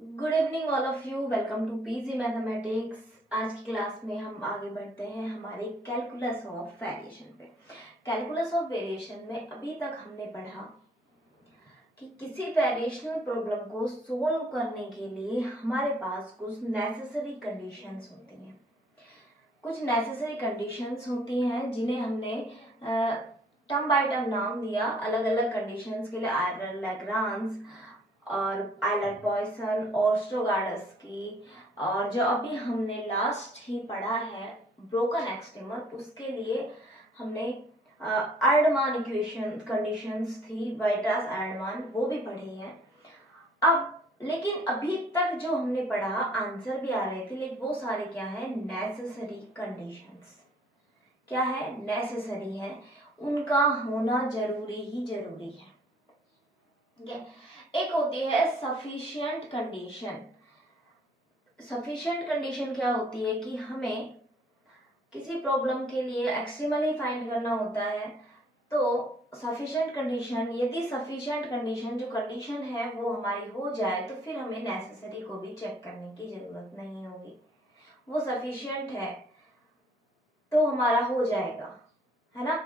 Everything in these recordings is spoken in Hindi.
Good evening all of you. Welcome to PG mathematics. आज की क्लास में हम आगे बढ़ते हैं हमारे कैलकुलस ऑफ वेरिएशन पे। कैलकुलस ऑफ वेरिएशन में अभी तक हमने पढ़ा कि किसी वेरिएशनल प्रॉब्लम को सोल्व करने के लिए हमारे पास कुछ नेसेसरी कंडीशंस होती हैं। कुछ नेसेसरी कंडीशंस होती हैं जिन्हें हमने टर्म बाय टर्म नाम दिया। अलग अलग कंडीशंस के लिए आयलर लैग्रांज और आयलर पॉइसन और स्टोगार्डस की, और जो अभी हमने लास्ट ही पढ़ा है ब्रोकन एक्सट्रीमर, उसके लिए हमने एर्डमान इक्वेशन कंडीशंस थी, वाइटास एर्डमान, वो भी पढ़ी है। अब लेकिन अभी तक जो हमने पढ़ा आंसर भी आ रहे थे, लेकिन वो सारे क्या है, नेसेसरी कंडीशंस। क्या है, नेसेसरी है, उनका होना जरूरी ही जरूरी है। ठीक है। एक होती है सफिशिएंट कंडीशन। सफिशिएंट कंडीशन क्या होती है कि हमें किसी प्रॉब्लम के लिए एक्सट्रीमली फाइंड करना होता है, तो सफिशिएंट कंडीशन, यदि सफिशिएंट कंडीशन जो कंडीशन है वो हमारी हो जाए तो फिर हमें नेसेसरी को भी चेक करने की जरूरत नहीं होगी। वो सफिशिएंट है तो हमारा हो जाएगा, है ना।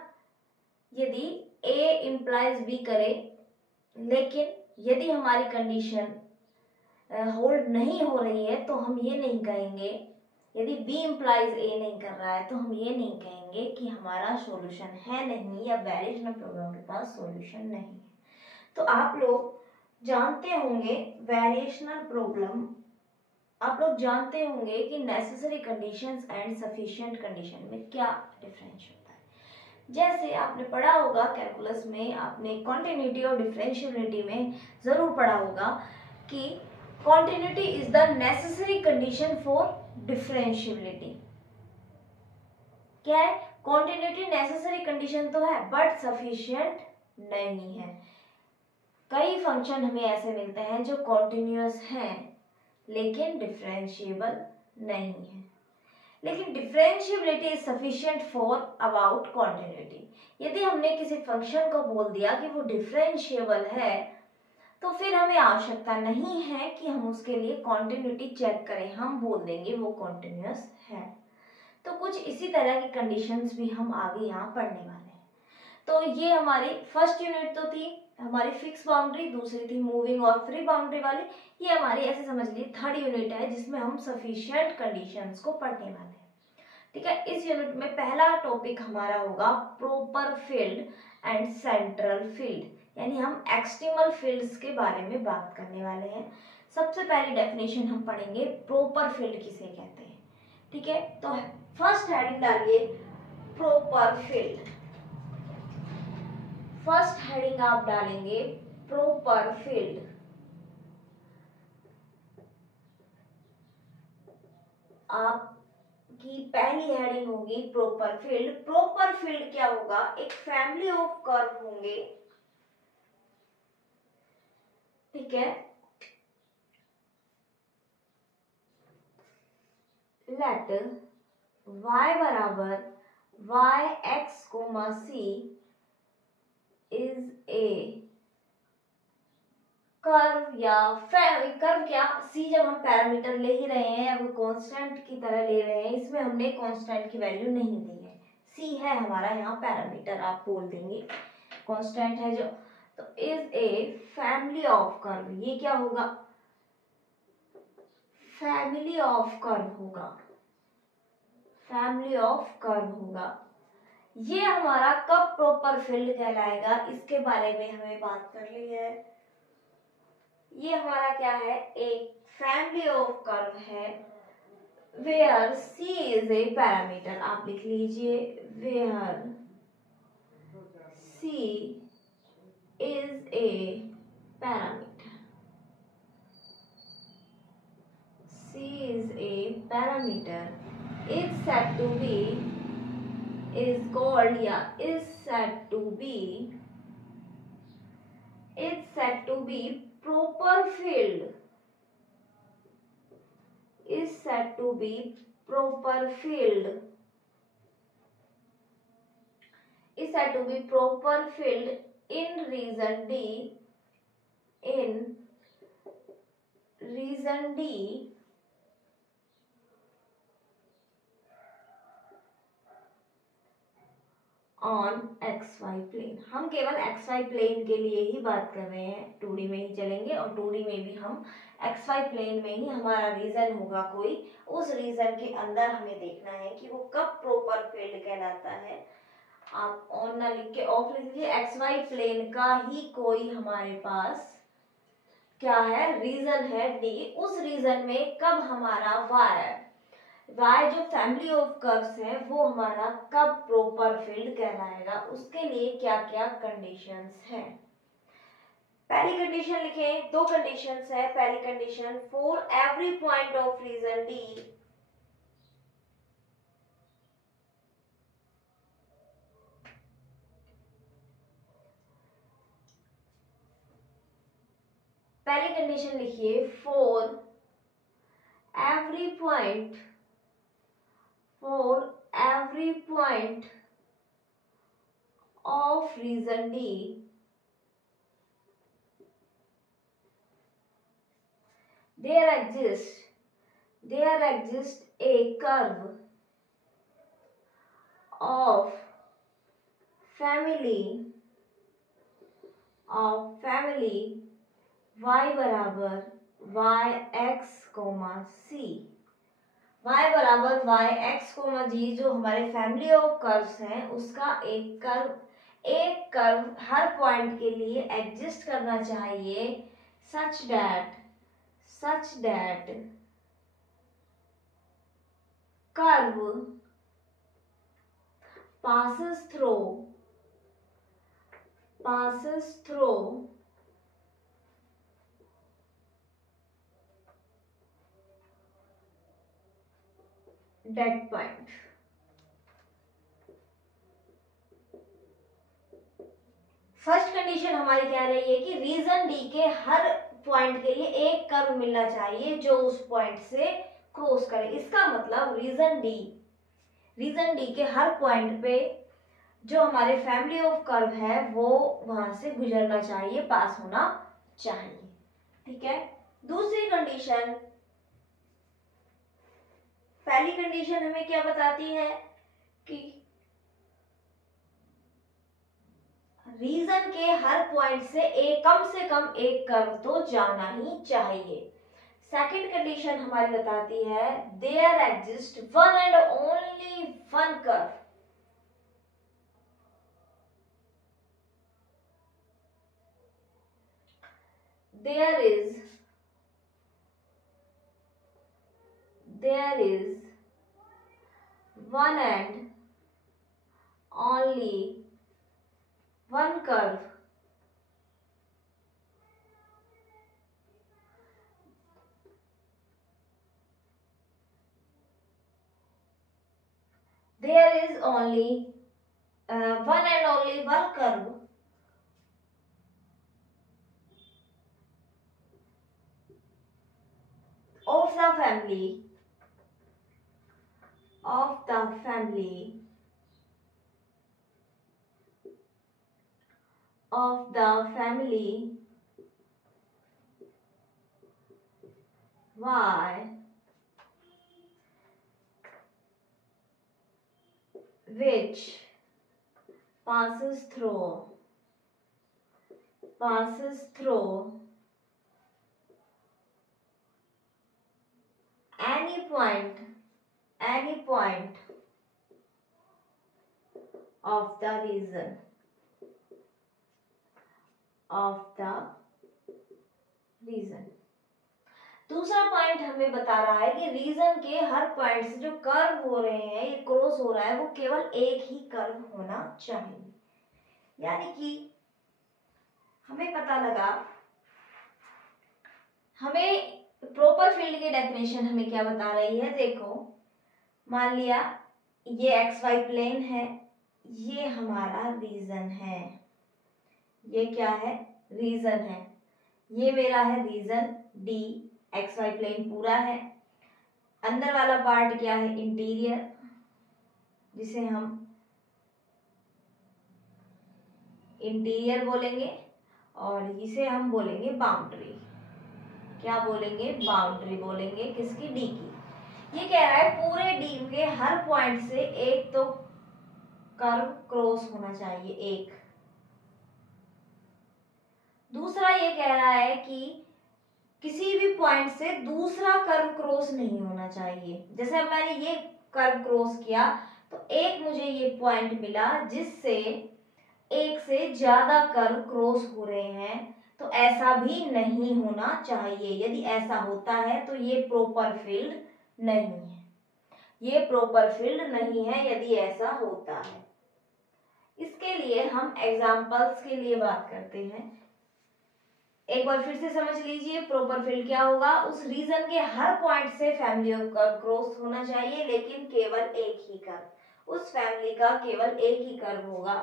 यदि ए इम्प्लाइज बी करे, लेकिन यदि हमारी कंडीशन होल्ड नहीं हो रही है तो हम ये नहीं कहेंगे, यदि बी इम्प्लाइज ए नहीं कर रहा है तो हम ये नहीं कहेंगे कि हमारा सॉल्यूशन है नहीं, या वेरिएशनल प्रॉब्लम के पास सॉल्यूशन नहीं है। तो आप लोग जानते होंगे वेरिएशनल प्रॉब्लम, आप लोग जानते होंगे कि necessary conditions and sufficient condition में क्या डिफरेंस होता है। जैसे आपने पढ़ा होगा कैलकुलस में, आपने कॉन्टिन्यूटी और डिफरेंशियबिलिटी में जरूर पढ़ा होगा कि continuity is the necessary condition for differentiability. क्या है, कॉन्टिन्यूटी नेसेसरी कंडीशन तो है बट सफिशिएंट नहीं है। कई फंक्शन हमें ऐसे मिलते हैं जो कॉन्टिन्यूअस हैं लेकिन डिफरेंशिएबल नहीं है। लेकिन differentiability is sufficient for about continuity. यदि हमने किसी फंक्शन को बोल दिया कि वो डिफरेंशिएबल है तो फिर हमें आवश्यकता नहीं है कि हम उसके लिए कॉन्टिन्यूटी चेक करें, हम बोल देंगे वो कॉन्टिन्यूअस है। तो कुछ इसी तरह की कंडीशंस भी हम आगे यहाँ पढ़ने वाले हैं। तो ये हमारी फर्स्ट यूनिट तो थी हमारी फिक्स बाउंड्री, दूसरी थी मूविंग और फ्री बाउंड्री वाली। ये हमारी ऐसे समझ लीजिए थर्ड यूनिट है जिसमें हम सफिशिएंट कंडीशंस को पढ़ने वाले हैं। ठीक है। इस यूनिट में पहला टॉपिक हमारा होगा proper field and central field, यानी हम एक्सट्रीमल फील्ड्स के बारे में बात करने वाले हैं। सबसे पहली डेफिनेशन हम पढ़ेंगे प्रॉपर फील्ड किसे कहते हैं। ठीक है। तो फर्स्ट हेडिंग डालिए प्रॉपर फील्ड। फर्स्ट हेडिंग आप डालेंगे प्रॉपर फील्ड। आपकी पहली हेडिंग होगी प्रॉपर फील्ड। प्रॉपर फील्ड क्या होगा, एक फैमिली ऑफ कर्व होंगे। ठीक है। लेट y बराबर y x comma c is a curve, या कर्व क्या, c जब हम पैरामीटर ले ही रहे हैं या वो कांस्टेंट की तरह ले रहे हैं, इसमें हमने कांस्टेंट की वैल्यू नहीं दी है, c है हमारा यहाँ पैरामीटर, आप बोल देंगे कांस्टेंट है जो। तो is a family of curve, ये क्या होगा, फैमिली ऑफ कर्व होगा, फैमिली ऑफ कर्व होगा। ये हमारा कब प्रॉपर फील्ड कहलाएगा, इसके बारे में हमें बात कर ली है। ये हमारा क्या है, एक फैमिली ऑफ कर्व है where c is a parameter. आप लिख लीजिए where c is a parameter, c is a parameter is said to be, is called, yeah, is said to be proper field, is said to be proper field, is said to be proper field in region D, in region D on X Y plane. हम केवल एक्स वाई प्लेन के लिए ही बात कर रहे हैं, 2D में ही चलेंगे और 2D में भी हम एक्स वाई प्लेन में ही हमारा रीजन होगा कोई। उस रीजन के अंदर हमें देखना है कि वो कब प्रोपर फील्ड कहलाता है। आप ऑन ना लिख के ऑफ लिख लीजिए। एक्स वाई प्लेन का ही कोई हमारे पास क्या है, रीजन है डी। उस रीजन में कब हमारा वाई जो फैमिली ऑफ कर्व्स है वो हमारा कब प्रॉपर फील्ड कहलाएगा, उसके लिए क्या क्या कंडीशंस हैं। पहली कंडीशन लिखें, दो कंडीशंस है। पहली condition, for every point of region D पहली कंडीशन लिखिए, for every point of region D, there exists a curve of family y बराबर y x, c। y बराबर y x, g जो हमारे फैमिली ऑफ कर्व्स हैं उसका एक कर्व हर पॉइंट के लिए एग्जिस्ट करना चाहिए, such that curve passes through that point। First condition हमारी क्या रही है कि रीजन डी के हर पॉइंट के लिए एक कर्व मिलना चाहिए जो उस पॉइंट से क्रॉस करे। इसका मतलब रीजन डी के हर पॉइंट पे जो हमारे फैमिली ऑफ कर्व है वो वहां से गुजरना चाहिए, पास होना चाहिए। ठीक है। दूसरी कंडीशन, पहली कंडीशन हमें क्या बताती है कि रीजन के हर पॉइंट से कम एक कर्व तो जाना ही चाहिए। सेकंड कंडीशन हमारी बताती है, there exist one and only one curve. there is one and only one curve there is only one and only one curve of the family y, which passes through any point of the region दूसरा पॉइंट हमें बता रहा है कि रीजन के हर पॉइंट से जो कर्व हो रहे हैं, ये क्रॉस हो रहा है, वो केवल एक ही कर्व होना चाहिए। यानी कि हमें पता लगा, हमें प्रॉपर फील्ड की डेफिनेशन हमें क्या बता रही है। देखो, मान लिया ये एक्स वाई प्लेन है, ये हमारा रीजन है, ये क्या है, रीजन है, ये मेरा है region D, X Y plane पूरा है। अंदर वाला पार्ट क्या है, इंटीरियर, जिसे हम इंटीरियर बोलेंगे, और इसे हम बोलेंगे बाउंड्री। क्या बोलेंगे, बाउंड्री बोलेंगे, किसकी, डी की। ये कह रहा है पूरे डी के हर पॉइंट से एक तो कर्व क्रॉस होना चाहिए, एक। दूसरा ये कह रहा है कि किसी भी पॉइंट से दूसरा कर्व क्रॉस नहीं होना चाहिए। जैसे अब मैंने ये कर्व क्रॉस किया तो एक मुझे ये पॉइंट मिला जिससे एक से ज्यादा कर्व क्रॉस हो रहे हैं, तो ऐसा भी नहीं होना चाहिए। यदि ऐसा होता है तो ये प्रॉपर फील्ड नहीं है, ये प्रॉपर फील्ड नहीं है यदि ऐसा होता है। इसके लिए हम एग्जांपल्स के लिए बात करते हैं। एक बार फिर से समझ लीजिए, प्रॉपर फील्ड क्या होगा, उस रीजन के हर पॉइंट से फैमिली ऑफ कर्व क्रॉस होना चाहिए, लेकिन केवल एक ही कर्व, उस फैमिली का केवल एक ही कर्व होगा,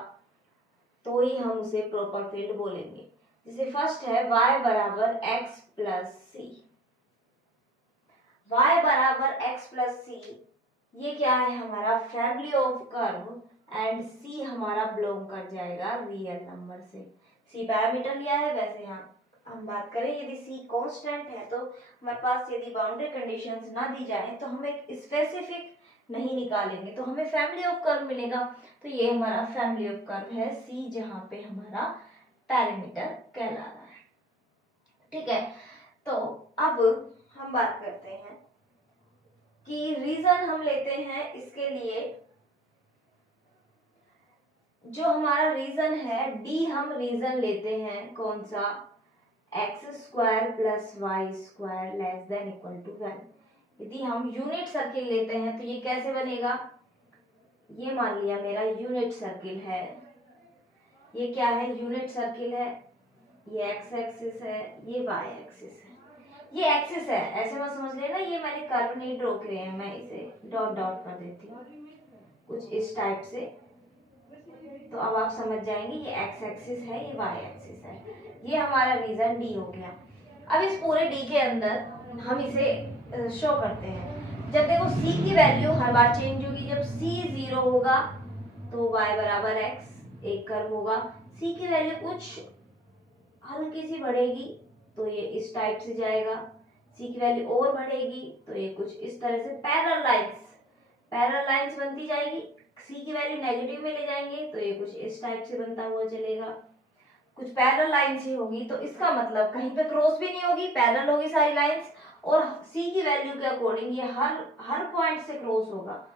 तो ही हम उसे प्रॉपर फील्ड बोलेंगे। जैसे फर्स्ट है y बराबर x प्लस सी। y बराबर x प्लस सी, ये क्या है, हमारा family of curve, and c हमारा बिलोंग कर जाएगा रियल नंबर से। c पैरामीटर लिया है, वैसे यहाँ हम बात करें यदि c कांस्टेंट है तो हमारे पास यदि बाउंड्री कंडीशंस ना दी जाए तो हम एक स्पेसिफिक नहीं निकालेंगे तो हमें फैमिली ऑफ कर्व मिलेगा। तो ये हमारा फैमिली ऑफ कर्व है c, जहां पे हमारा पैरामीटर कहला रहा है। ठीक है, तो अब हम बात करते हैं कि रीजन हम लेते हैं इसके लिए। जो हमारा रीजन है डी, हम रीजन लेते हैं कौन सा, X square plus Y square less than equal to 1। यदि हम यूनिट सर्किल लेते हैं तो ये कैसे बनेगा, ये मान लिया मेरा यूनिट सर्किल है, ये क्या है, यूनिट सर्किल है, ये एक्स एक्सिस है, ये वाई एक्सिस है, ये एक्सिस है, ऐसे मत समझ लेना ये मैंने कर्व नहीं ड्रॉ किए हैं, मैं इसे डॉट डॉट कर देती हूँ कुछ इस टाइप से, तो अब आप समझ जाएंगे ये एक्स एक्सिस है, ये वाई एक्सिस है, ये हमारा रीजन डी हो गया। अब इस पूरे डी के अंदर हम इसे शो करते हैं। जब देखो c की वैल्यू हर बार चेंज होगी, जब c 0 होगा तो y बराबर x एक कर्व होगा, c की वैल्यू कुछ हल्की सी बढ़ेगी तो ये इस टाइप से जाएगा, c की वैल्यू और बढ़ेगी तो ये कुछ इस तरह से पैरेलल लाइंस बनती जाएगी। c की वैल्यू नेगेटिव में ले जाएंगे तो ये कुछ इस टाइप से बनता हुआ चलेगा, कुछ पैरेलल लाइंस ही होगी, तो इसका मतलब कहीं पे क्रॉस भी नहीं होगी, पैरेलल होगी सारी लाइंस, और c की वैल्यू के अकॉर्डिंग ये हर पॉइंट से क्रॉस होगा,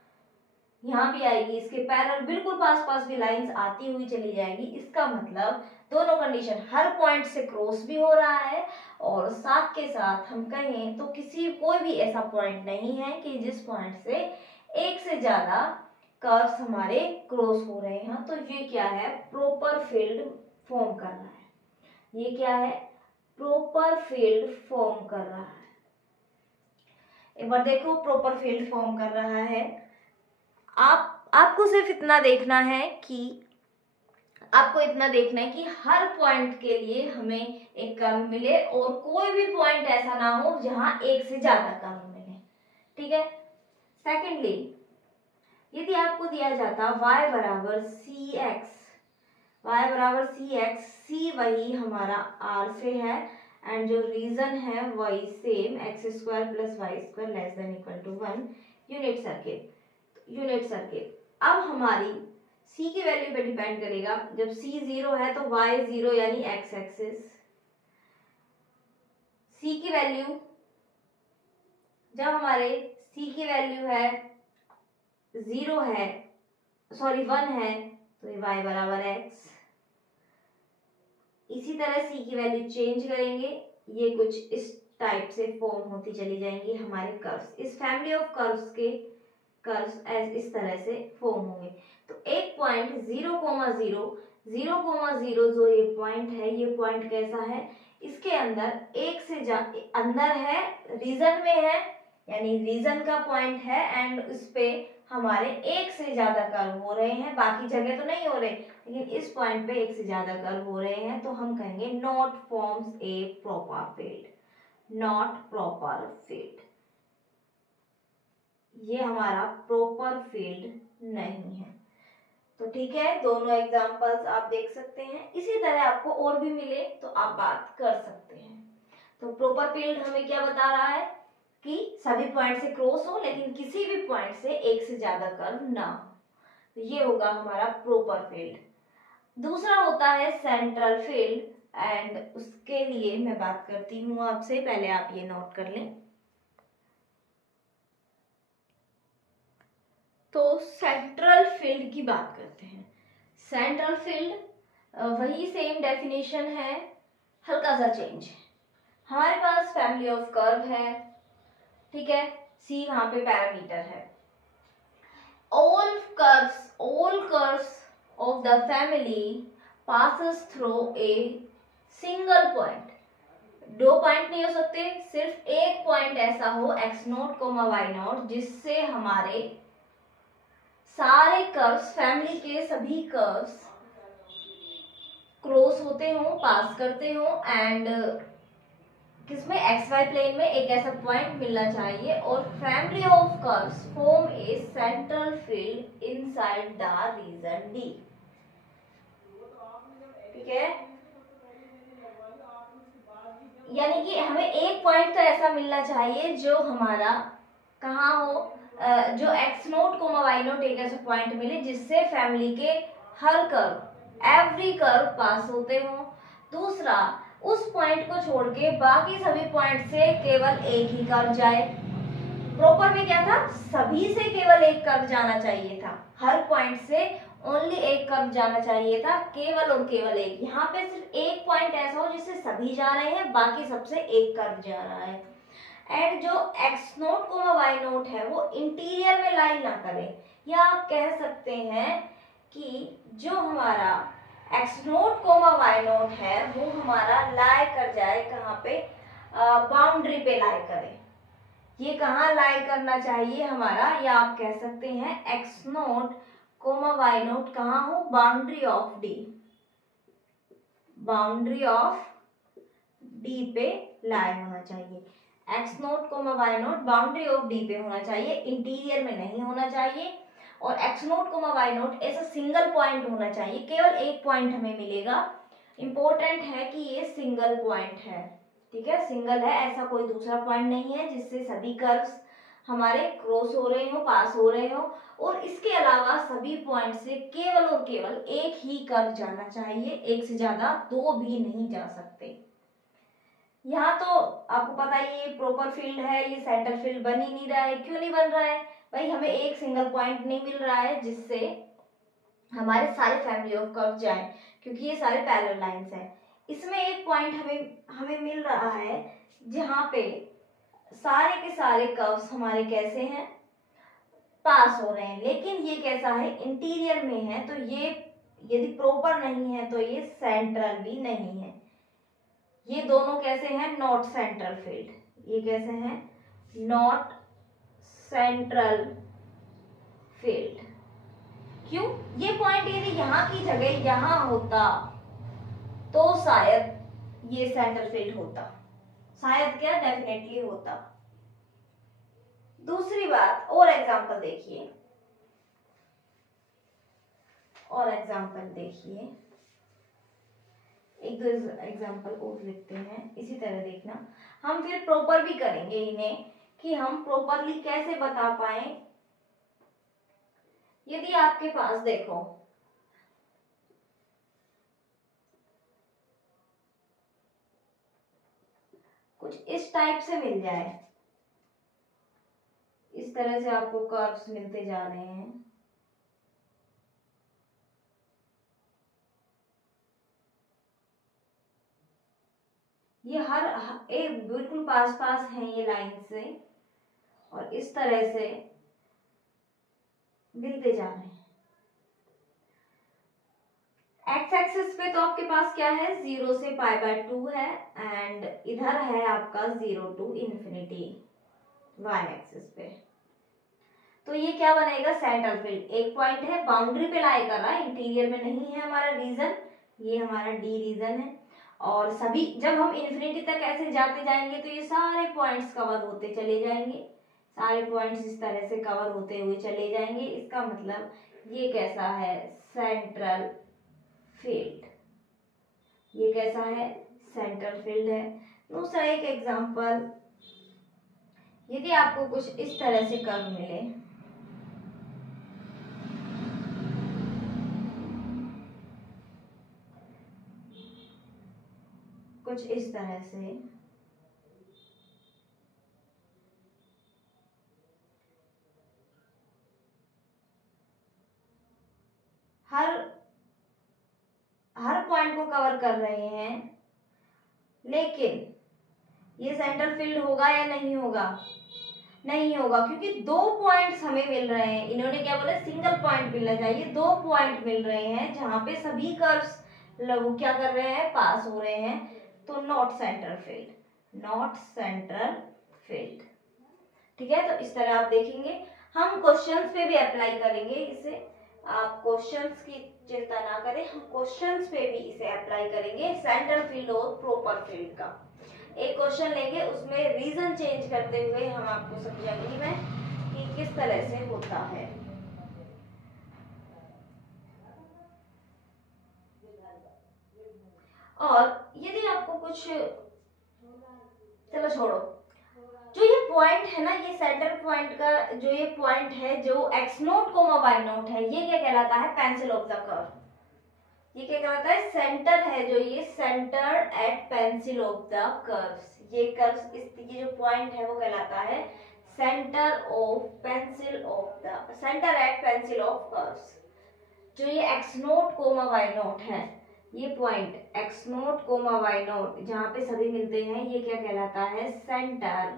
यहाँ भी आएगी, इसके पैरेलल बिल्कुल पास पास भी लाइंस आती हुई चली जाएगी। इसका मतलब दोनों कंडीशन, हर पॉइंट से क्रॉस भी हो रहा है और साथ के साथ हम कहें तो कोई भी ऐसा पॉइंट नहीं है कि जिस पॉइंट से एक से ज्यादा कर्व्स हमारे क्रॉस हो रहे हैं। तो ये क्या है, प्रॉपर फील्ड फॉर्म कर रहा है, ये क्या है, प्रॉपर फील्ड फॉर्म कर रहा है। एक बार देखो, प्रॉपर फील्ड फॉर्म कर रहा है। आपको सिर्फ इतना देखना है कि हर पॉइंट के लिए हमें एक कर्व मिले और कोई भी पॉइंट ऐसा ना हो जहां एक से ज्यादा कर्व मिले। ठीक है, सेकेंडली यदि आपको दिया जाता y बराबर सी एक्स, सी वही हमारा r से है एंड जो रीजन है वही same X square plus Y square less than equal to 1, unit circle. अब हमारी c की वैल्यू पे डिपेंड करेगा, जब c 0 है तो y 0 यानी x एक्सिस, c की वैल्यू जब हमारे c की वैल्यू है 0 है, सॉरी 1 है, तो ये y बराबर x। इसी तरह c की वैल्यू चेंज करेंगे, ये कुछ इस टाइप से फॉर्म होती चली जाएंगी हमारे कर्व्स, इस फैमिली ऑफ कर्व्स के कर्व्स इस तरह से फॉर्म होंगे। तो एक पॉइंट 0,0 जो ये पॉइंट है, ये पॉइंट कैसा है, इसके अंदर एक से अंदर है, रीजन में है, यानी रीजन का पॉइंट है एंड उस पे हमारे एक से ज्यादा कर्व हो रहे हैं, बाकी जगह तो नहीं हो रहे, लेकिन इस पॉइंट पे एक से ज्यादा कर्व हो रहे हैं, तो हम कहेंगे not forms a proper field, not proper field, ये हमारा प्रॉपर फील्ड नहीं है। तो ठीक है, दोनों एग्जांपल्स आप देख सकते हैं। इसी तरह आपको और भी मिले तो आप बात कर सकते हैं। तो प्रोपर फील्ड हमें क्या बता रहा है कि सभी पॉइंट से क्रॉस हो लेकिन किसी भी पॉइंट से एक से ज्यादा कर्व ना हो, तो ये होगा हमारा प्रोपर फील्ड। दूसरा होता है सेंट्रल फील्ड, एंड उसके लिए मैं बात करती हूँ आपसे, पहले आप ये नोट कर लें। तो सेंट्रल फील्ड की बात करते हैं। सेंट्रल फील्ड वही सेम डेफिनेशन है, हल्का सा चेंज है। हमारे पास फैमिली ऑफ कर्व है, ठीक है, सी वहां पे पैरामीटर है। all curves of the family passes through a single point। दो पॉइंट नहीं हो सकते, सिर्फ एक पॉइंट ऐसा हो x naught comma y naught जिससे हमारे सारे कर्व्स, फैमिली के सभी कर्व्स क्रॉस होते हो, पास करते हो, एंड किसमें एक्स वाई प्लेन में एक ऐसा पॉइंट मिलना चाहिए, और family of curves form a central field inside the region D. ठीक है, यानी कि हमें एक पॉइंट तो ऐसा मिलना चाहिए जो हमारा कहाँ हो, जो X naught comma Y naught एक ऐसा पॉइंट मिले जिससे फैमिली के हर कर्व, एवरी कर्व पास होते हो। दूसरा, उस पॉइंट को छोड़ के बाकी सभी पॉइंट से केवल एक ही कर्व जाए। प्रॉपर में क्या था, सभी से केवल एक कर्व जाना चाहिए था, हर पॉइंट से ओनली एक कर्व जाना चाहिए था, केवल और केवल एक। यहाँ पे सिर्फ एक पॉइंट ऐसा हो जिससे सभी जा रहे हैं, बाकी सबसे एक कर्व जा रहा है। एंड जो X naught comma Y naught है वो इंटीरियर में लाई ना करे, या आप कह सकते हैं कि जो हमारा X naught comma Y naught है वो हमारा लाई कर जाए कहाँ पे, बाउंड्री पे लाई करे। ये कहाँ लाई करना चाहिए हमारा, या आप कह सकते हैं X naught comma Y naught कहाँ हो, boundary of D, boundary of D पे लाई होना चाहिए। X naught comma Y naught boundary of D पे होना चाहिए, इंटीरियर में नहीं होना चाहिए। और X naught comma Y naught ऐसा सिंगल पॉइंट होना चाहिए, केवल एक पॉइंट हमें मिलेगा। इंपॉर्टेंट है कि ये सिंगल पॉइंट है, ठीक है, सिंगल है, ऐसा कोई दूसरा पॉइंट नहीं है जिससे सभी कर्व्स हमारे क्रॉस हो रहे हो, पास हो रहे हो। और इसके अलावा सभी पॉइंट से केवल और केवल एक ही कर्व जाना चाहिए, एक से ज्यादा दो भी नहीं जा सकते। यहाँ तो आपको पता ही ये प्रॉपर फील्ड है, ये सेंटर फील्ड बन ही नहीं रहा है। क्यों नहीं बन रहा है भाई, हमें एक सिंगल पॉइंट नहीं मिल रहा है जिससे हमारे सारे फैमिली ऑफ कर्व जाए, क्योंकि ये सारे पैरेलल लाइंस हैं। इसमें एक पॉइंट हमें मिल रहा है जहाँ पे सारे के सारे कर्व्स हमारे कैसे हैं, पास हो रहे हैं, लेकिन ये कैसा है, इंटीरियर में है, तो ये यदि प्रॉपर नहीं है तो ये सेंट्रल भी नहीं है। ये दोनों कैसे हैं, नॉट सेंट्रल फील्ड। ये कैसे हैं, नॉट सेंट्रल फील्ड। क्यों, ये पॉइंट यदि यहाँ की जगह यहाँ होता तो शायद ये सेंट्रल फील्ड होता, शायद क्या, डेफिनेटली होता। दूसरी बात, और एग्जांपल देखिए, और एग्जांपल देखिए, एक दो एग्जांपल और लिखते हैं, इसी तरह देखना। हम फिर प्रॉपर भी करेंगे इन्हें कि हम प्रॉपरली कैसे बता पाए। यदि आपके पास देखो कुछ इस टाइप से मिल जाए, इस तरह से आपको कर्व्स मिलते जा रहे हैं, ये हर एक बिल्कुल पास पास है ये लाइन से, और इस तरह से मिलते जा रहे हैं। एक्स एक्सिस पे तो आपके पास क्या है, 0 से π/2 है, एंड इधर है आपका 0 to इन्फिनिटी वाई एक्सिस पे। तो ये क्या बनेगा, सेंट्रल फील्ड। एक पॉइंट है, बाउंड्री पे लाई कर रहा है, इंटीरियर में नहीं है हमारा रीजन, ये हमारा डी रीजन है। और सभी जब हम इन्फिनिटी तक ऐसे जाते जाएंगे तो ये सारे पॉइंट्स कवर होते चले जाएंगे, सारे पॉइंट्स इस तरह से कवर होते हुए चले जाएंगे। इसका मतलब ये कैसा है, सेंट्रल फील्ड। ये कैसा है, सेंट्रल फील्ड है। दूसरा एक एग्जांपल, यदि आपको कुछ इस तरह से कर्व मिले, कुछ इस तरह से, हर पॉइंट को कवर कर रहे हैं, लेकिन ये सेंटर फील्ड होगा या नहीं होगा? नहीं होगा, क्योंकि दो पॉइंट्स हमें मिल रहे हैं। इन्होंने क्या बोला, सिंगल पॉइंट मिलना चाहिए, दो पॉइंट मिल रहे हैं जहां पे सभी कर्व्स क्या कर रहे हैं, पास हो रहे हैं, तो not centre field, not centre field. ठीक है, तो इस तरह आप देखेंगे। हम क्वेश्चंस पे भी अप्लाई करेंगे इसे, आप क्वेश्चंस की चिंता ना करें, हम क्वेश्चंस पे भी इसे अप्लाई करेंगे, सेंटर फील्ड और प्रॉपर फील्ड का। एक क्वेश्चन लेंगे, उसमें रीजन चेंज करते हुए हम आपको समझाऊंगी मैं कि किस तरह से होता है। और यदि आपको कुछ, चलो छोड़ो, जो ये पॉइंट है ना, ये सेंटर पॉइंट का जो ये पॉइंट है, जो X naught comma Y naught है, ये क्या कहलाता है, पेंसिल ऑफ द कर्व। ये क्या कहलाता है, सेंटर है जो ये centre at pencil of the curves. ये कर्व्स, ये जो पॉइंट है वो कहलाता है centre of pencil of the, centre at pencil of curves. जो ये X naught comma Y naught है, ये point X naught comma Y naught जहां पे सभी मिलते हैं, ये क्या कहलाता है, centre,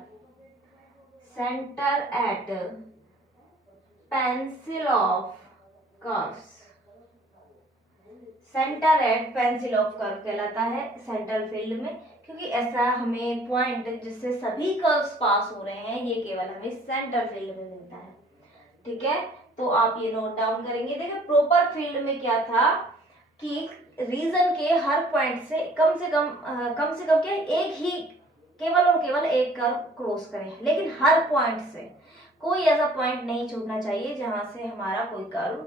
centre at pencil of curves. Centre at pencil of curve कहलाता है सेंटर फील्ड में, क्योंकि ऐसा हमें पॉइंट जिससे सभी कर्व्स पास हो रहे हैं, ये केवल हमें सेंटर फील्ड में मिलता है। ठीक है, तो आप ये नोट डाउन करेंगे। देखिए प्रॉपर फील्ड में क्या था कि रीजन के हर पॉइंट से कम से कम क्या, एक ही, केवल और केवल एक कर्व क्रॉस करें, लेकिन हर पॉइंट से कोई ऐसा पॉइंट नहीं छूटना चाहिए जहां से हमारा कोई कर्व,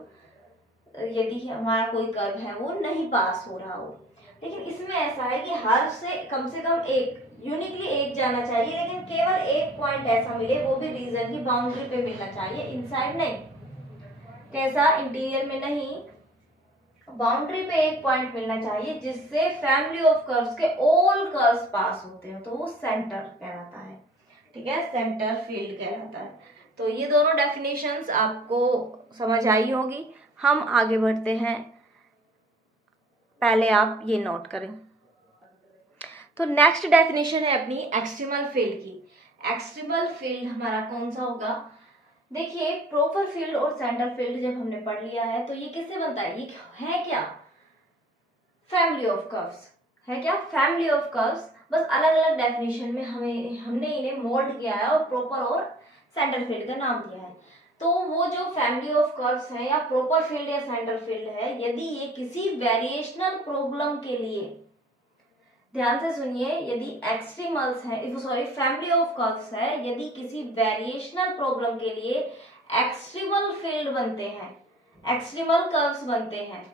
यदि हमारा कोई कर्व है वो नहीं पास हो रहा हो। लेकिन इसमें ऐसा है कि हर से कम एक, यूनिकली एक जाना चाहिए, लेकिन केवल एक पॉइंट ऐसा मिले, वो भी रीजन की बाउंड्री पे मिलना चाहिए, इनसाइड नहीं। कैसा, इंटीरियर में नहीं, बाउंड्री पे एक पॉइंट मिलना चाहिए जिससे फैमिली ऑफ कर्व्स के ऑल कर्व्स पास होते हैं, तो वो सेंटर कहलाता है। ठीक है, सेंटर फील्ड कहलाता है। तो ये दोनों डेफिनेशंस आपको समझ आई होगी। हम आगे बढ़ते हैं, पहले आप ये नोट करें। तो नेक्स्ट डेफिनेशन है अपनी एक्सट्रीमल फील्ड की। एक्सट्रीमल फील्ड हमारा कौन सा होगा, देखिए प्रॉपर फील्ड और सेंटर फील्ड जब हमने पढ़ लिया है, तो ये किससे बनता है, ये है क्या, फैमिली ऑफ कर्व्स है, क्या फैमिली ऑफ कर्व्स, बस अलग अलग डेफिनेशन में हमने इन्हें मोल्ड किया है और प्रॉपर और सेंटर फील्ड का नाम दिया है। तो वो जो फैमिली ऑफ कर्व्स है या प्रॉपर फील्ड या सेंटर फील्ड है, यदि ये किसी वेरिएशनल प्रॉब्लम के लिए, ध्यान से सुनिए, यदि एक्सट्रीमल्स है, सॉरी फैमिली ऑफ कर्व्स है, यदि किसी वेरिएशनल प्रॉब्लम के लिए एक्सट्रीमल फील्ड बनते हैं, एक्सट्रीमल कर्व्स बनते हैं,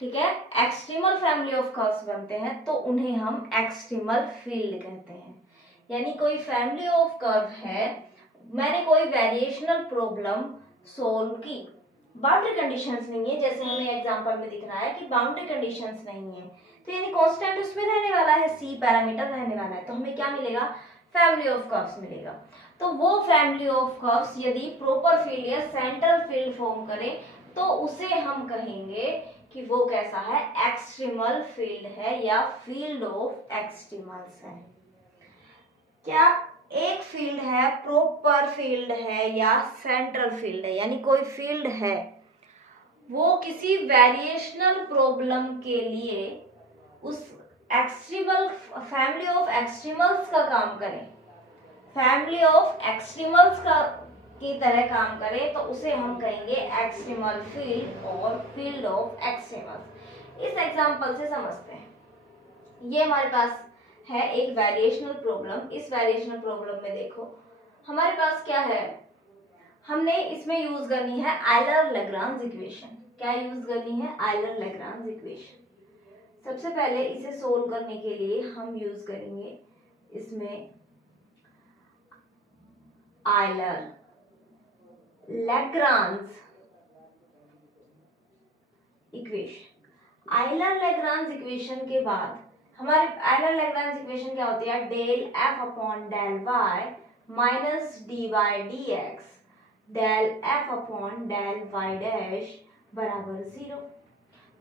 ठीक है, एक्सट्रीमल फैमिली ऑफ कर्व्स बनते हैं, तो उन्हें हम एक्सट्रीमल फील्ड कहते हैं। यानी कोई फैमिली ऑफ कर्व है, मैंने कोई वेरिएशनल प्रॉब्लम सोल्व की, बाउंड्री कंडीशंस नहीं है, जैसे हमें एग्जांपल में दिख रहा है कि बाउंड्री कंडीशंस नहीं है, तो यानी कांस्टेंट उसमें रहने वाला है, सी पैरामीटर रहने वाला है, तो हमें क्या मिलेगा, फैमिली ऑफ कर्व्स मिलेगा। तो वो फैमिली ऑफ कर्व्स यदि प्रॉपर फील्ड या सेंटर फील्ड फॉर्म करे, तो उसे हम कहेंगे कि वो कैसा है, एक्सट्रीमल फील्ड है या फील्ड ऑफ एक्सट्रीमल्स है। क्या एक फील्ड है, प्रॉपर फील्ड है या सेंट्रल फील्ड है, यानी कोई फील्ड है वो किसी वेरिएशनल प्रॉब्लम के लिए उस एक्सट्रीमल फैमिली ऑफ एक्सट्रीमल्स का काम करें, फैमिली ऑफ एक्सट्रीमल्स का की तरह काम करे, तो उसे हम कहेंगे एक्सट्रीमल फील्ड और फील्ड ऑफ एक्सट्रीमल्स। इस एग्जांपल से समझते हैं, ये हमारे पास है एक वेरिएशनल प्रॉब्लम। इस वेरिएशनल प्रॉब्लम में देखो हमारे पास क्या है, हमने इसमें यूज करनी है आयलर लैग्रांज इक्वेशन। क्या यूज करनी है, आयलर लैग्रांज इक्वेशन। सबसे पहले इसे सोल्व करने के लिए हम यूज करेंगे इसमें Euler Lagrange equation. Euler Lagrange equation के बाद हमारे आयलर लैग्रांज इक्वेशन क्या होती है, del F upon del Y minus D Y D X del F upon del Y dash बराबर 0।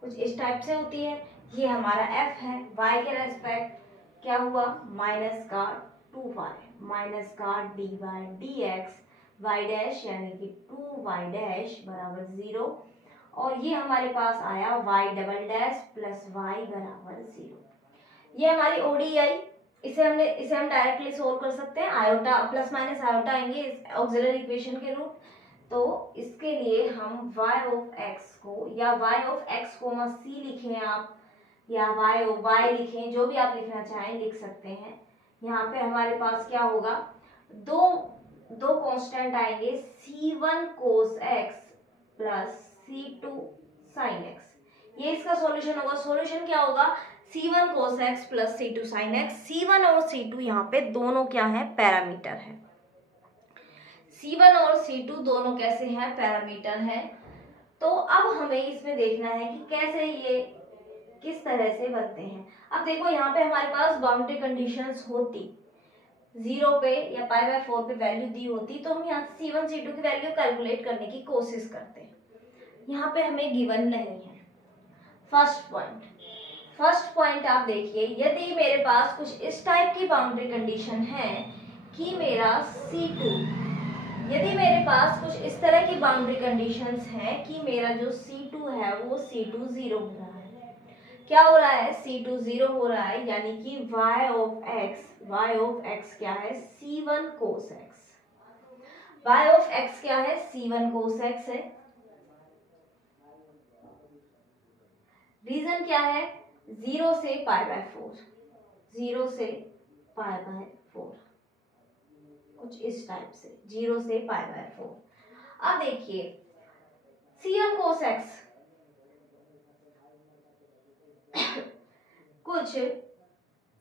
कुछ इस टाइप से होती है। ये हमारा f है, y के रेस्पेक्ट क्या हुआ, माइनस का 2y माइनस का D Y D X Y dash यानी कि 2y डैश बराबर 0, और ये हमारे पास आया y double dash plus y बराबर 0। ये हमारी ODI, इसे हम डायरेक्टली सोल्व कर सकते हैं। आयोटा प्लस माइनस आयोटा आएंगे ऑक्सिलरी इक्वेशन के रूप। तो इसके लिए हम y ऑफ x को या y of x comma c लिखें आप, या y लिखें, जो भी आप लिखना चाहें लिख सकते हैं। यहाँ पे हमारे पास क्या होगा, दो कांस्टेंट आएंगे, c1 cos x plus c2 sin x। ये इसका सॉल्यूशन होगा। सॉल्यूशन क्या होगा, c1 cos x plus c2 sin x। c1 और c2 यहाँ पे दोनों क्या है, पैरामीटर है। c1 और c2 दोनों कैसे हैं, पैरामीटर हैं। तो अब हमें इसमें देखना है कि कैसे ये किस तरह से बनते हैं। अब देखो यहाँ पे हमारे पास बाउंड्री कंडीशंस होती, 0 पे या π/4 पे वैल्यू दी होती, तो हम यहाँ c1 c2 की वैल्यू कैलकुलेट करने की कोशिश करते हैं। यहाँ पे हमें गिवन नहीं है। फर्स्ट पॉइंट आप देखिए, यदि मेरे पास कुछ इस टाइप की बाउंड्री कंडीशन है कि मेरा c2, यदि मेरे पास कुछ इस तरह की बाउंड्री कंडीशंस हैं कि मेरा जो c2 है वो c2 0 हो रहा है। क्या हो रहा है, c2 0 हो रहा है, यानी कि y ऑफ x क्या है, c1 cos x। y of x क्या है, c1 cos x है। रीजन क्या है, 0 से π/4, 0 से π/4, कुछ इस टाइप से 0 से π/4। अब देखिए c1 cos x कुछ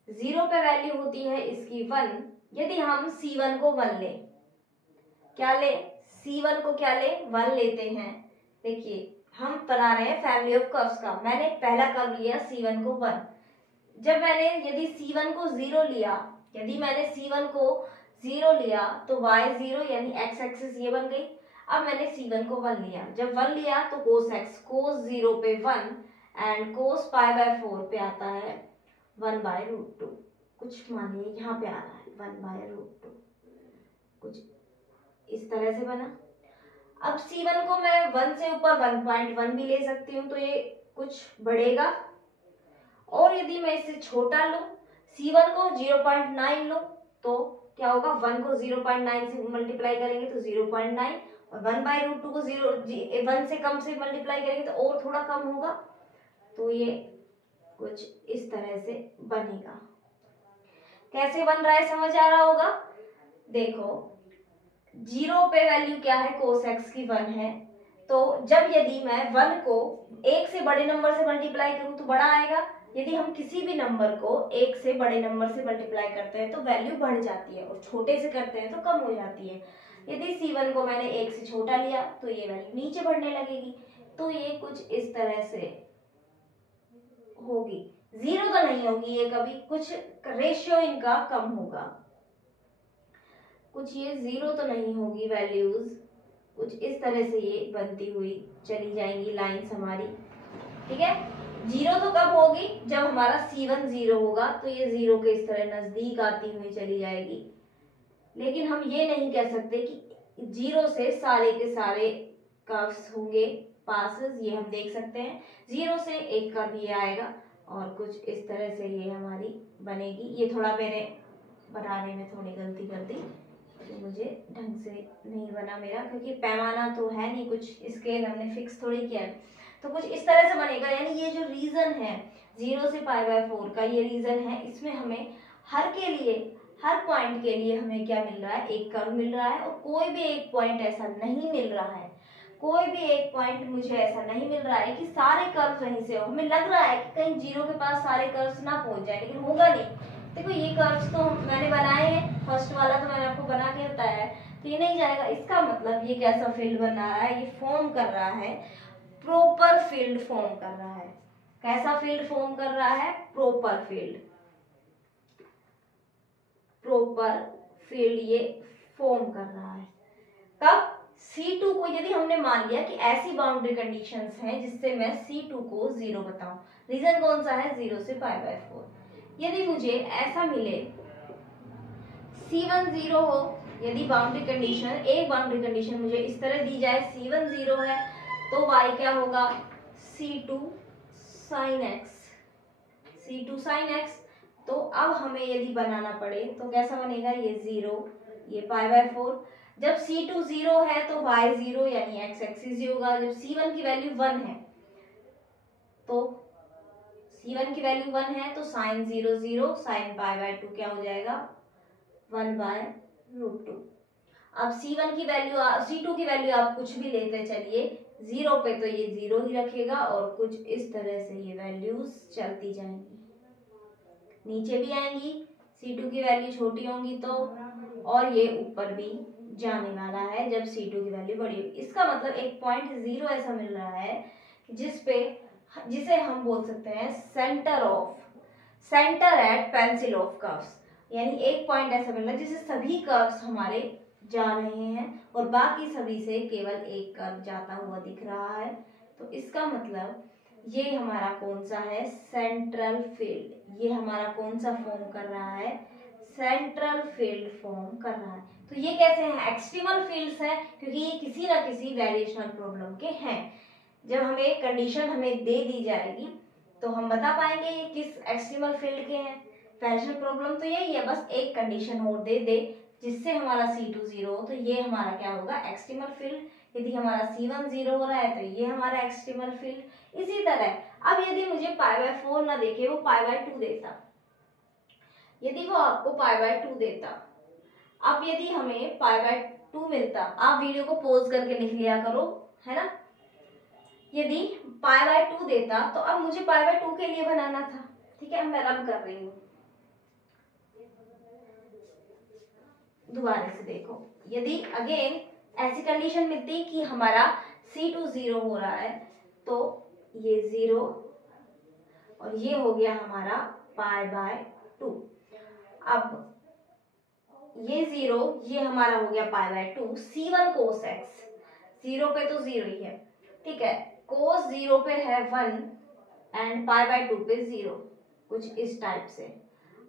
0 पे वैल्यू होती है इसकी 1। यदि हम c1 को 1 ले, क्या ले, c1 को क्या ले, 1 लेते हैं। देखिए हम बना रहे हैं फैमिली ऑफ कर्व्स का। मैंने पहला कर्व लिया c1 को 1। जब मैंने यदि c1 को 0 लिया, यदि मैंने c1 को 0 लिया तो y 0 यानी x एक्सिस ये बन गई। अब मैंने c1 को 1 लिया, जब 1 लिया तो cos x, cos 0 पे 1 एंड cos π/4 पे आता है 1/√2। कुछ मानिए यहाँ पे आ रहा है 1/√2, कुछ इस तरह से बना। अब c1 को मैं 1 से ऊपर 1.1 भी ले सकती हूँ, तो ये कुछ बढ़ेगा। और यदि मैं इससे छोटा लूं, c1 को 0.9 लूं, तो क्या होगा, 1 को 0.9 से मल्टीप्लाई करेंगे तो 0.9, और 1/√2 को 1 से कम से मल्टीप्लाई करेंगे तो और थोड़ा कम होगा। तो ये कुछ इस तरह से बनेगा। कैसे बन रहा है समझ आ रहा होगा। देखो 0 पे वैल्यू क्या है, cos x की 1 है, तो जब यदि मैं 1 को 1 से बड़े नंबर से मल्टीप्लाई करूं तो बड़ा आएगा। यदि हम किसी भी नंबर को 1 से बड़े नंबर से मल्टीप्लाई करते हैं तो वैल्यू बढ़ जाती है, और छोटे से करते हैं तो कम हो जाती है। यदि c1 को मैंने 1 से छोटा लिया तो ये वैल्यू नीचे बढ़ने लगेगी। तो ये कुछ इस तरह से होगी। 0 तो नहीं होगी ये कभी, कुछ रेशियो इनका कम होगा, कुछ ये 0 तो नहीं होगी वैल्यूज, कुछ इस तरह से ये बनती हुई चली जाएंगी लाइंस हमारी। ठीक है, 0 तो कब होगी, जब हमारा c1 0 होगा, तो ये 0 के इस तरह नजदीक आती हुई चली जाएगी। लेकिन हम ये नहीं कह सकते कि 0 से सारे के सारे कर्व्स होंगे पासेस, ये हम देख सकते हैं 0 से एक कर्व ये आएगा और कुछ इस तरह से ये हमारी बनेगी। ये थोड़ा मैंने बनाने में थोड़ी गलती कर दी, तो मुझे ढंग से नहीं बना मेरा, क्योंकि पैमाना तो है नहीं, कुछ स्केल हमने फिक्स थोड़ी किया है। तो कुछ इस तरह से बनेगा। यानी ये जो रीजन है 0 से π/4 का, ये रीजन है, इसमें हमें हर पॉइंट के लिए हमें क्या मिल रहा है, एक कर्व मिल रहा है। और कोई भी एक पॉइंट ऐसा नहीं मिल रहा है, कोई भी एक पॉइंट मुझे ऐसा नहीं मिल रहा है कि सारे कर्व वहीं से हो। हमें लग रहा है कि कहीं 0 के पास सारे कर्व्स ना पहुंच जाए, लेकिन होगा नहीं। देखो ये कर्व्स तो मैंने बनाए हैं, फर्स्ट वाला तो मैंने आपको बना के बताया है, तो ये नहीं जाएगा। इसका मतलब ये कैसा फील्ड बना रहा है, ये फॉर्म कर रहा है, प्रॉपर फील्ड फॉर्म कर रहा है। कैसा फील्ड फॉर्म कर रहा है, प्रॉपर फील्ड, प्रॉपर फील्ड ये फॉर्म कर रहा है। कब, C2 को यदि हमने मान लिया कि ऐसी बाउंड्री कंडीशंस हैं जिससे मैं C2 को 0 बताऊं, रीजन कौन सा है, 0 से π/4। यदि मुझे ऐसा मिले C1 0 हो, यदि बाउंड्री कंडीशन, एक बाउंड्री कंडीशन मुझे इस तरह दी जाए, C1 0 है तो y क्या होगा, C2 sin x, C2 sin x। तो अब हमें यदि बनाना पड़े तो कैसा बनेगा, ये 0, ये π/4। जब C2 0 है तो y 0 यानी x एक्सिस ही होगा। जब C1 की वैल्यू 1 है तो C1 की वैल्यू 1 है तो sin 0 0, sin π/2 क्या हो जाएगा, 1/√2। अब C1 की वैल्यू, C2 की वैल्यू आप कुछ भी लेते चलिए, 0 पे तो ये 0 ही रखेगा और कुछ इस तरह से ये वैल्यूज चलती जाएंगी, नीचे भी आएंगी, C2 की वैल्यू छोटी होंगी तो, और ये ऊपर भी जाने वाला है जब C2 की वैल्यू बड़ी होगी। इसका मतलब एक पॉइंट 0 ऐसा मिल रहा है जिसे हम बोल सकते हैं centre at pencil of curves, यानी एक पॉइंट ऐसा मिल रहा है जिसे सभी कर्व्स हमारे जा रहे हैं और बाकी सभी से केवल एक कर्व जाता हुआ दिख रहा है। तो इसका मतलब ये हमारा कौन सा है, सेंट्रल फील्ड, ये हमारा कौन सा फॉर्म कर रहा है, सेंट्रल फील्ड फॉर्म कर रहा है। तो ये कैसे हैं, एक्सट्रीमल फील्ड्स हैं, क्योंकि ये किसी ना किसी वेरिएशनल प्रॉब्लम के हैं। जब हमें कंडीशन हमें दे दी जाएगी तो हम बता पाएंगे ये किस एक्सट्रीमल फील्ड के हैं। वेरिएशनल प्रॉब्लम तो यही है, बस एक कंडीशन और दे दे जिससे हमारा C2 0 हो तो ये हमारा क्या होगा, एक्सट्रीमल फील्ड। यदि हमारा C1 0 हो रहा है तो ये हमारा एक्सट्रीमल फील्ड। इसी तरह अब यदि मुझे π/4 ना देखे, वो π/2 देता, यदि वो आपको π/2 देता, अब यदि हमें π/2 मिलता, आप वीडियो को पॉज करके लिख लिया करो, है ना। यदि π/2 देता तो अब मुझे π/2 के लिए बनाना था, ठीक है। मैं रब कर रही हूँ, दोबारा से देखो, यदि अगेन ऐसी कंडीशन मिलती कि हमारा C2 0 हो रहा है तो ये 0 और ये हो गया हमारा π/2। अब ये 0, ये हमारा हो गया π/2, C1 cos x, 0 पे तो 0 ही है, ठीक है, cos 0 पे है 1 एंड π/2 पे 0, कुछ इस टाइप से।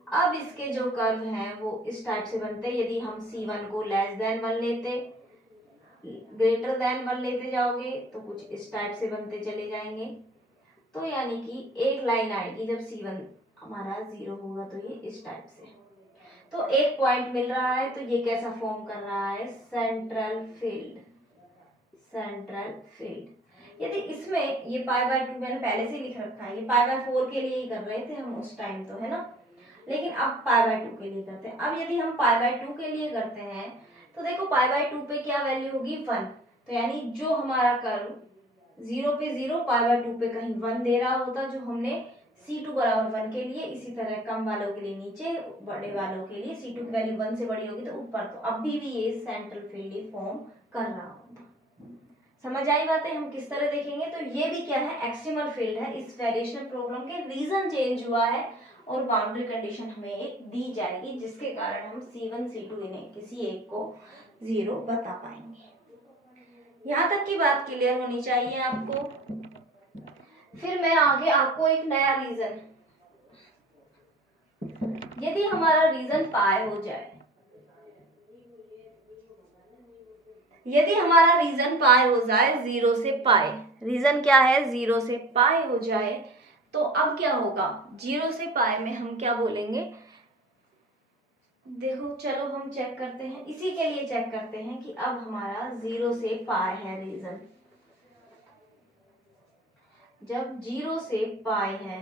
अब इसके जो कर्व हैं वो इस टाइप से बनते, यदि हम C1 को लेस देन 1 लेते, ग्रेटर देन 1 लेते जाओगे तो कुछ इस टाइप से बनते चले जाएंगे। तो यानी कि एक लाइन आएगी जब C1 हमारा 0 होगा तो ये इस टाइप से। तो एक पॉइंट मिल रहा है तो ये कैसा फॉर्म कर रहा है, सेंट्रल फील्ड, सेंट्रल फील्ड। यदि इसमें ये π/2 मैंने पहले से लिख रखा है, ये π/4 के लिए ही कर रहे थे हम उस टाइम तो, है ना, लेकिन अब π/2 के लिए करते हैं। अब यदि हम π/2 के लिए करते हैं तो देखो π/2 पे क्या वैल्यू होगी, 1, तो यानी जो हमारा कर्व 0 पे 0, π/2 पे कहीं 1 दे रहा होता, जो हमने C2 बराबर 1 के लिए, इसी तरह कम वालों के लिए नीचे, बड़े वालों के लिए C2 की वैल्यू 1 से बड़ी होगी तो ऊपर, तो अभी भी ये सेंट्रल फील्ड फॉर्म कर रहा होता। समझ आई बातें, हम किस तरह देखेंगे। तो ये भी क्या है, एक्सट्रीमल फील्ड है। इस वेरिएशनल प्रॉब्लम के रीजन चेंज हुआ है और बाउंड्री कंडीशन हमें एक दी जाएगी जिसके कारण हम C1 C2 इन्हें किसी एक को 0 बता पाएंगे। यहाँ तक की बात क्लियर होनी चाहिए आपको। फिर मैं आगे आपको एक नया रीजन, यदि हमारा रीजन पाई हो जाए, यदि हमारा रीजन पाई हो जाए 0 से पाई, रीजन क्या है, 0 से पाई हो जाए, तो अब क्या होगा, 0 से पाई में हम क्या बोलेंगे, देखो चलो हम चेक करते हैं, इसी के लिए चेक करते हैं कि अब हमारा 0 से पाई है रीजन। जब 0 से पाई है,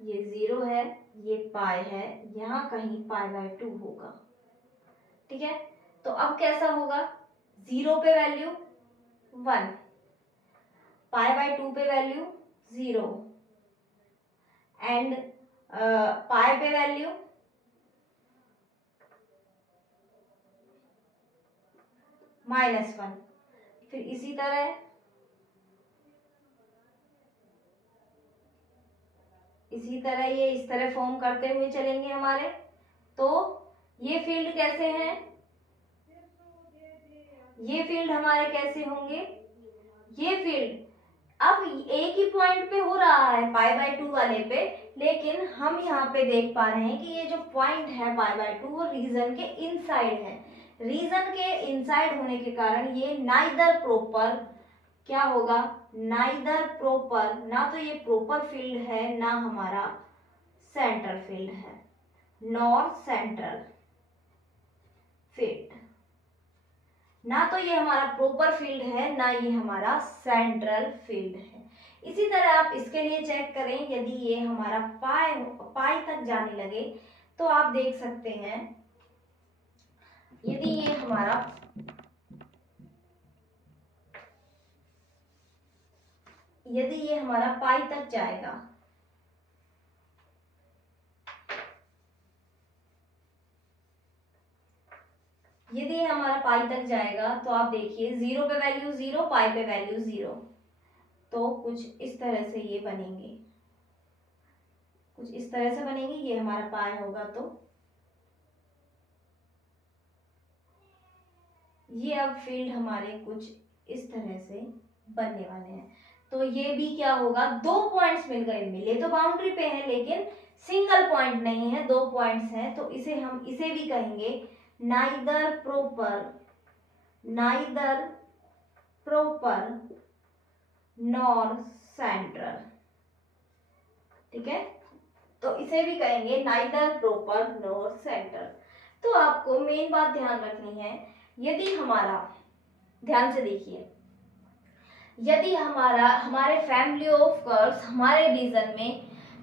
ये 0 है, ये पाई है, यहाँ कहीं π/2 होगा, ठीक है। तो अब कैसा होगा, 0 पे वैल्यू 1, π/2 पे वैल्यू 0 एंड पाई पे वैल्यू -1, फिर इसी तरह ये इस तरह फॉर्म करते हुए चलेंगे हमारे। तो ये फील्ड कैसे हैं, ये फील्ड हमारे कैसे होंगे, ये फील्ड अब एक ही पॉइंट पे हो रहा है π/2 वाले पे, लेकिन हम यहाँ पे देख पा रहे हैं कि ये जो पॉइंट है π/2 वो रीजन के इनसाइड है। रीजन के इनसाइड होने के कारण ये नाइदर प्रॉपर क्या होगा, नाइदर प्रॉपर, ना तो ये प्रॉपर फील्ड है ना हमारा सेंट्रल फील्ड है, नॉर सेंट्रल फील्ड, ना तो ये हमारा प्रॉपर फील्ड है ना ये हमारा सेंट्रल फील्ड है। इसी तरह आप इसके लिए चेक करें, यदि ये हमारा पाई तक जाने लगे तो आप देख सकते हैं, यदि ये हमारा पाई तक जाएगा, यदि ये हमारा पाई तक जाएगा तो आप देखिए 0 पे वैल्यू 0, पाई पे वैल्यू 0, तो कुछ इस तरह से ये बनेंगे, कुछ इस तरह से बनेंगे। ये हमारा पाई होगा तो ये अब फील्ड हमारे कुछ इस तरह से बनने वाले हैं। तो ये भी क्या होगा, 2 पॉइंट्स मिल गए, मिले तो बाउंड्री पे हैं लेकिन सिंगल पॉइंट नहीं है, 2 पॉइंट्स हैं, तो हम इसे भी कहेंगे नाइदर प्रॉपर नॉर सेंट्रल। ठीक है, तो इसे भी कहेंगे नाइदर प्रॉपर नॉर सेंट्रल। तो आपको मेन बात ध्यान रखनी है, यदि हमारा, ध्यान से देखिए, यदि हमारे फैमिली ऑफ कर्व्स हमारे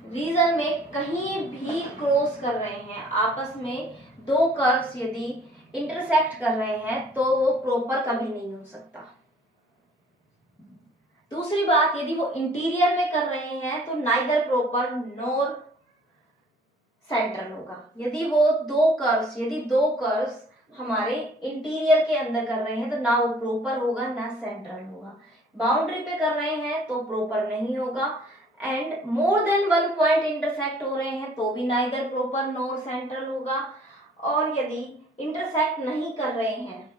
रीजन में कहीं भी क्रॉस कर रहे हैं, आपस में 2 कर्व्स यदि इंटरसेक्ट कर रहे हैं तो वो प्रॉपर कभी नहीं हो सकता। दूसरी बात, यदि वो इंटीरियर में कर रहे हैं तो नाइदर प्रॉपर नॉर सेंट्रल होगा। यदि वो 2 कर्व्स हमारे इंटीरियर के अंदर कर रहे हैं तो ना वो प्रॉपर होगा ना सेंट्रल होगा। बाउंड्री पे कर रहे हैं तो प्रॉपर नहीं होगा, and more than 1 point intersect हो रहे हैं तो भी नाइदर प्रॉपर नॉर सेंट्रल होगा। और यदि इंटरसेक्ट नहीं कर रहे हैं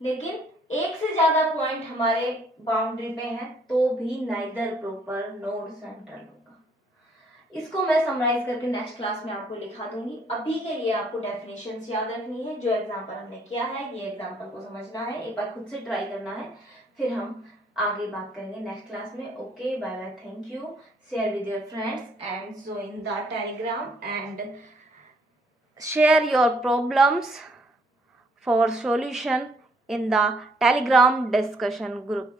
लेकिन एक से ज्यादा पॉइंट हमारे बाउंड्री पे हैं तो भी नाइदर प्रॉपर नॉर सेंट्रल होगा। इसको मैं समराइज करके नेक्स्ट क्लास में आपको लिखा दूंगी। अभी के लिए आपको डेफिनेशंस याद रखनी है, जो एग्जांपल हमने किया है ये एग्जांपल को समझना है, एक बार खुद से ट्राई करना है, फिर हम आगे बात करेंगे नेक्स्ट क्लास में। Okay, bye bye, thank you, share with your friends and join the Telegram and share your problems for solution in the Telegram discussion group.